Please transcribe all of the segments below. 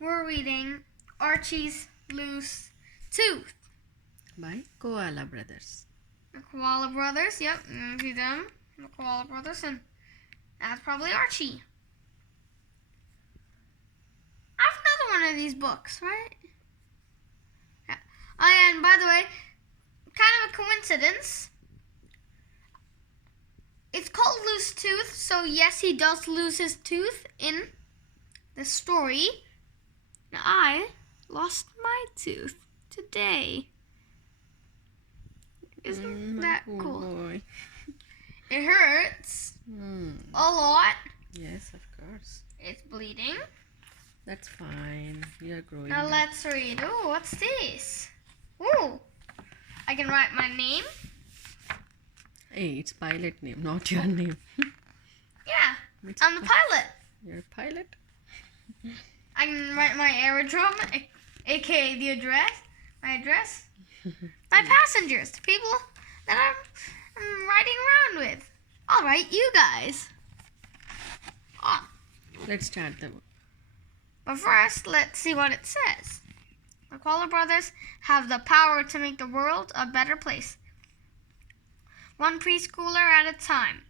We're reading Archie's Loose Tooth by Koala Brothers. The Koala Brothers, yep, see them, the Koala Brothers, and that's probably Archie. I have another one of these books, right? Yeah. Oh, and by the way, kind of a coincidence. It's called Loose Tooth, so yes, he does lose his tooth in the story. Now, I lost my tooth today. Isn't that cool? Boy. It hurts a lot. Yes, of course. It's bleeding. That's fine. You're growing Now up. let's read. Ooh, what's this? Ooh, I can write my name. Hey, it's pilot name, not your name. Yeah, It's I'm the pilot. You're a pilot? I can write my aerodrome, aka the address, my address, my passengers, the people that I'm riding around with. I'll write you guys. Oh, Let's start the book. but first, let's see what it says. The Koala Brothers have the power to make the world a better place, one preschooler at a time.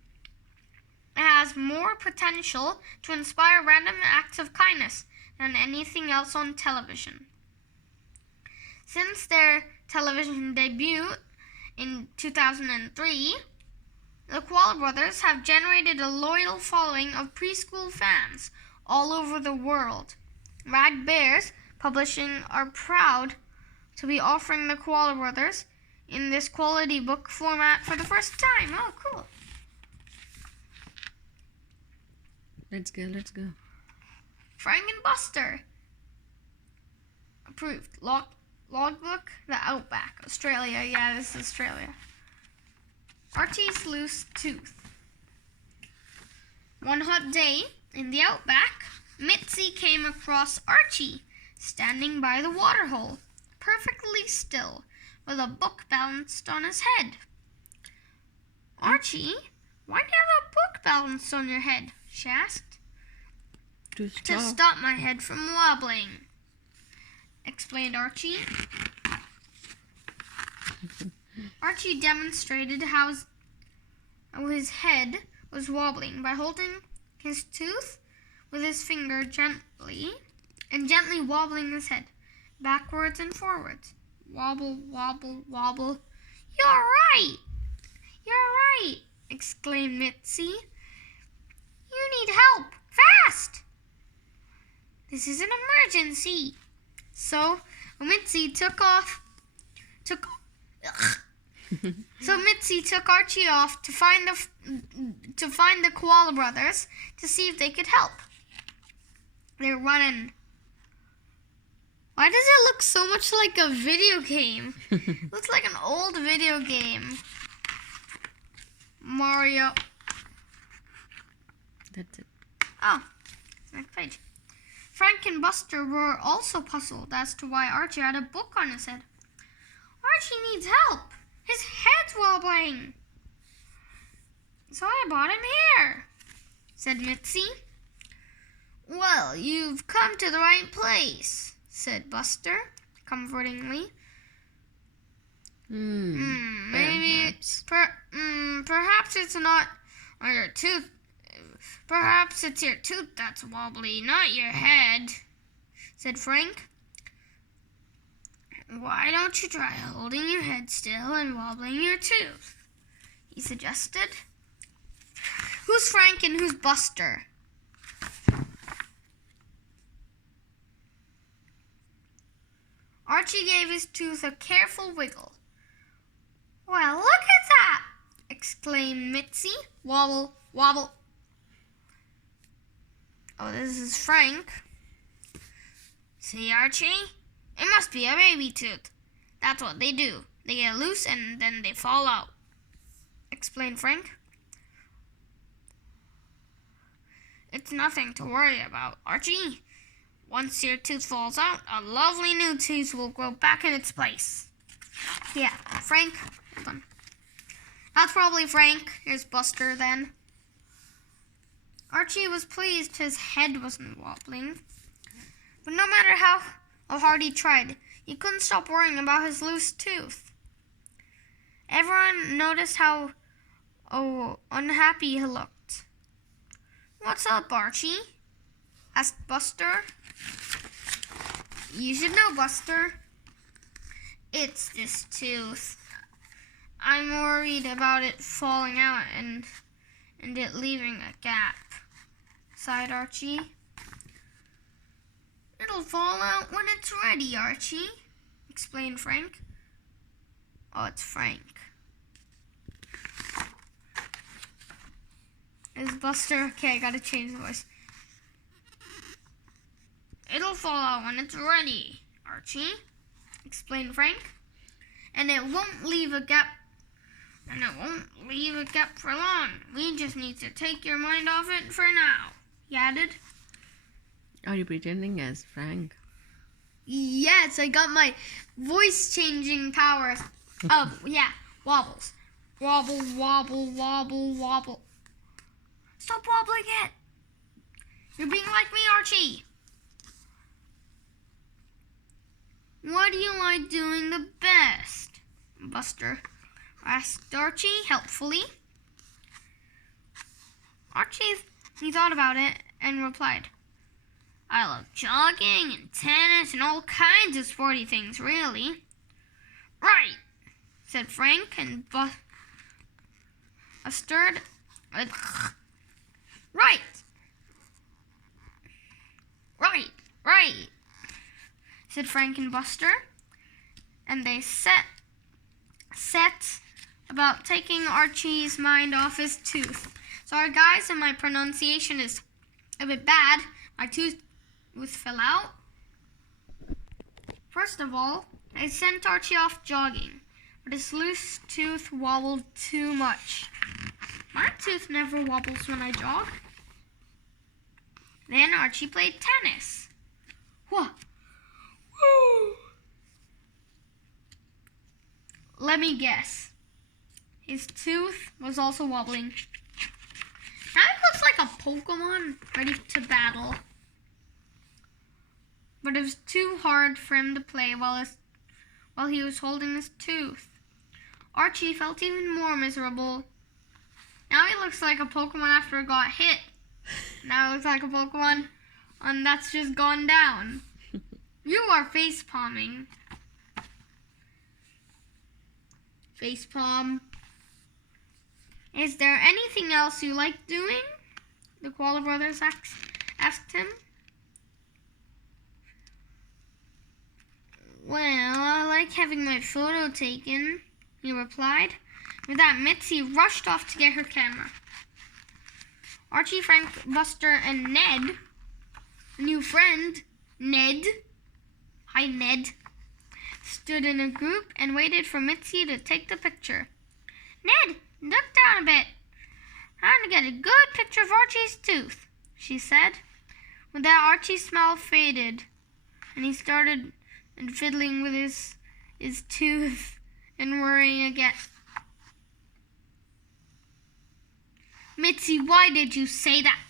It has more potential to inspire random acts of kindness than anything else on television. Since their television debut in 2003, the Koala Brothers have generated a loyal following of preschool fans all over the world. Rag Bears Publishing are proud to be offering the Koala Brothers in this quality book format for the first time. Oh, cool. Let's go. Frank and Buster. Approved. Logbook, The Outback. Australia. Yeah, this is Australia. Archie's Loose Tooth. One hot day in the Outback, Mitzi came across Archie standing by the waterhole, perfectly still, with a book balanced on his head. Archie, why do you have a book balanced on your head? She asked. To stop my head from wobbling, explained Archie. Archie demonstrated how his head was wobbling by holding his tooth with his finger gently wobbling his head backwards and forwards. Wobble, wobble, wobble. You're right, exclaimed Mitzi. You need help, fast! This is an emergency. So Mitzi took Archie off to find the Koala Brothers to see if they could help. They're running. Why does it look so much like a video game? It looks like an old video game. Mario. That's it. Oh, next page. Frank and Buster were also puzzled as to why Archie had a book on his head. Archie needs help. His head's wobbling. So I brought him here, said Mitzi. Well, you've come to the right place, said Buster, comfortingly. Maybe perhaps it's not your tooth. Perhaps it's your tooth that's wobbly, not your head, said Frank. Why don't you try holding your head still and wobbling your tooth? He suggested. Who's Frank and who's Buster? Archie gave his tooth a careful wiggle. Well, look at that! Exclaimed Mitzi. Wobble, wobble. Oh, this is Frank. See, Archie? It must be a baby tooth. That's what they do. They get loose and then they fall out, explained Frank. It's nothing to worry about, Archie. Once your tooth falls out, a lovely new tooth will grow back in its place. Yeah, Frank. Hold on. That's probably Frank. Here's Buster then. Archie was pleased his head wasn't wobbling. But no matter how hard he tried, he couldn't stop worrying about his loose tooth. Everyone noticed how unhappy he looked. "What's up, Archie?" asked Buster. "You should know, Buster. It's this tooth. I'm worried about it falling out and it leaving a gap," sighed Archie. "It'll fall out when it's ready, Archie," explained Frank. Oh, it's Frank. Is Buster? Okay, I gotta change the voice. "It'll fall out when it's ready, Archie," explained Frank. "And it won't leave a gap. And it won't leave a gap for long. We just need to take your mind off it for now," he added. Are you pretending as Frank? Yes, I got my voice changing powers. Yeah, wobbles. Wobble, wobble, wobble, wobble. Stop wobbling it. You're being like me, Archie. "What do you like doing the best?" Buster asked Archie helpfully. He thought about it and replied, "I love jogging and tennis and all kinds of sporty things, really." "Right," said Frank, and Buster. Right. Right, right, said Frank and Buster, and they set about taking Archie's mind off his tooth. Sorry guys, and my pronunciation is a bit bad. My tooth fell out. First of all, I sent Archie off jogging, but his loose tooth wobbled too much. My tooth never wobbles when I jog. Then Archie played tennis. Whoa. Woo. Let me guess. His tooth was also wobbling. Now he looks like a Pokemon ready to battle. But it was too hard for him to play while he was holding his tooth. Archie felt even more miserable. Now he looks like a Pokemon after it got hit. Now it looks like a Pokemon and that's just gone down. You are face palming. Face palm. Is there anything else you like doing? The Koala brothers asked him. Well, I like having my photo taken, he replied. With that, Mitzi rushed off to get her camera. Archie, Frank, Buster, and Ned, a new friend, Ned, hi Ned, stood in a group and waited for Mitzi to take the picture. Ned, duck down a bit. I want to get a good picture of Archie's tooth, she said. With that, Archie's smile faded, and he started fiddling with his tooth and worrying again. Mitzi, why did you say that?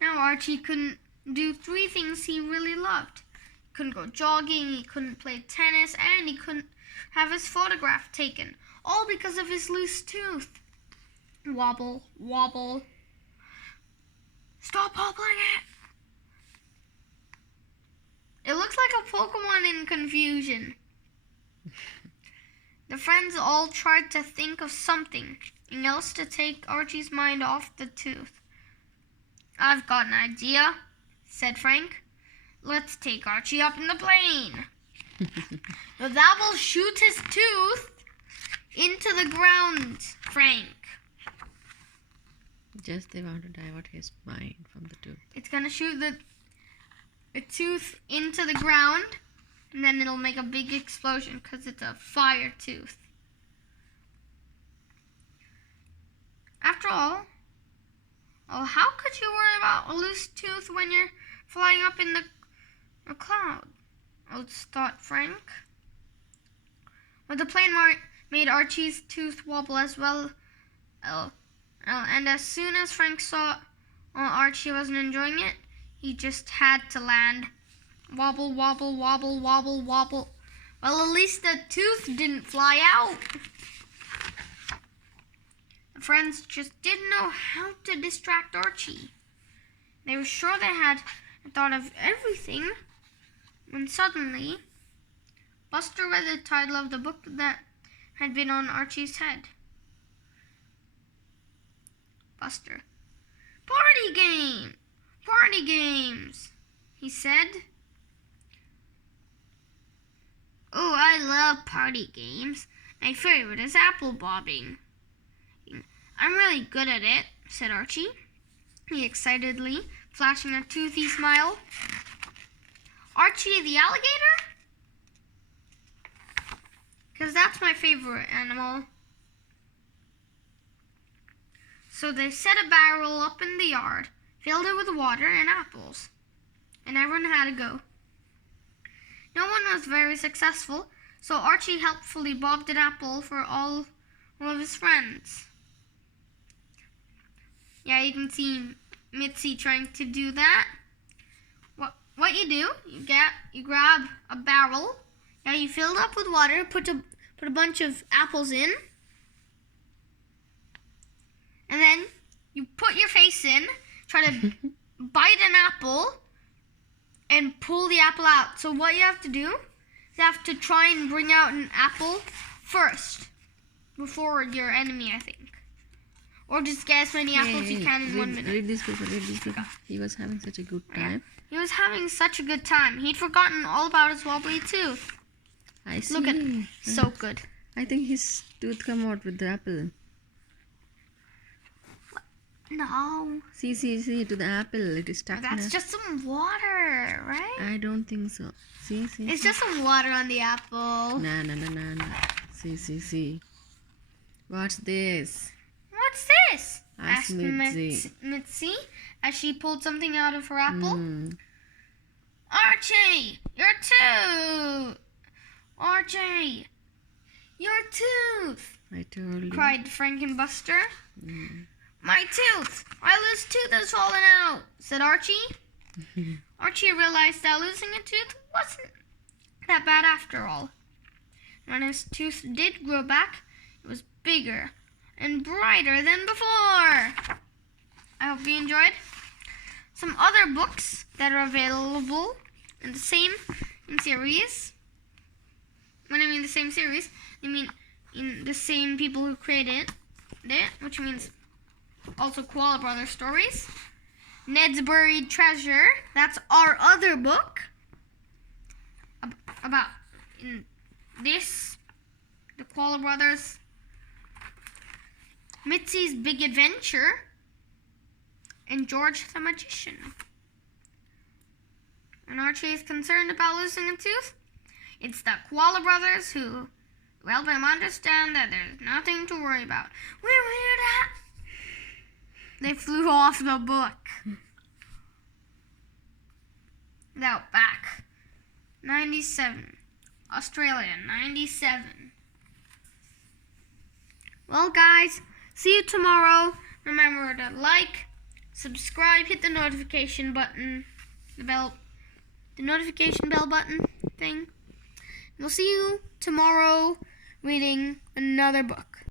Now Archie couldn't do 3 things he really loved. He couldn't go jogging, he couldn't play tennis, and he couldn't have his photograph taken. All because of his loose tooth. Wobble, wobble. Stop wobbling it. It looks like a Pokemon in confusion. The friends all tried to think of something else to take Archie's mind off the tooth. I've got an idea, said Frank. Let's take Archie up in the plane. Now that will shoot his tooth into the ground, Frank. Just they want to divert his mind from the tooth. It's going to shoot the tooth into the ground, and then it'll make a big explosion because it's a fire tooth. After all, how could you worry about a loose tooth when you're flying up in the cloud? Thought Frank. But the plane made Archie's tooth wobble as well. And as soon as Frank saw Archie wasn't enjoying it. He just had to land. Wobble, wobble, wobble, wobble, wobble. Well, at least the tooth didn't fly out. The friends just didn't know how to distract Archie. They were sure they had thought of everything when suddenly Buster read the title of the book that had been on Archie's head. Buster. Party game! Party games, he said. Oh, I love party games. My favorite is apple bobbing. I'm really good at it, said Archie, he excitedly, flashing a toothy smile. Archie the alligator? Because that's my favorite animal. So they set a barrel up in the yard, filled it with water and apples, and everyone had to go. No one was very successful, so Archie helpfully bobbed an apple for all of his friends. Yeah, you can see Mitzi trying to do that. What you do, you grab a barrel. Yeah, you fill it up with water, put a bunch of apples in, and then you put your face in, try to bite an apple, and pull the apple out. So what you have to do is you have to try and bring out an apple first before your enemy, I think. Or just get as many apples you can in 1 minute. Read this paper. He was having such a good time. He was having such a good time. He'd forgotten all about his wobbly tooth. I see. Look at him. So good. I think his tooth come out with the apple. No. See, to the apple. It is stuck. That's just some water, right? I don't think so. See. It's just some water on the apple. Nah. See. What's this? What's this? Asked Mitzi as she pulled something out of her apple. Archie, your tooth! Archie, your tooth! I told you. Cried Frankenbuster. My tooth! My loose tooth has fallen out, said Archie. Archie realized that losing a tooth wasn't that bad after all. When his tooth did grow back, it was bigger and brighter than before. I hope you enjoyed. Some other books that are available in the same series. When I mean the same series, I mean in the same people who created it, which means also Koala Brothers stories. Ned's Buried Treasure. That's our other book about the Koala Brothers. Mitzi's Big Adventure, and George the Magician. When Archie is concerned about losing a tooth, it's the Koala Brothers who help him understand that there's nothing to worry about. We hear that? They flew off the book. Now back. 97. Australia, 97. Well, guys, see you tomorrow. Remember to like, subscribe, hit the notification button, the notification bell button thing. We'll see you tomorrow reading another book.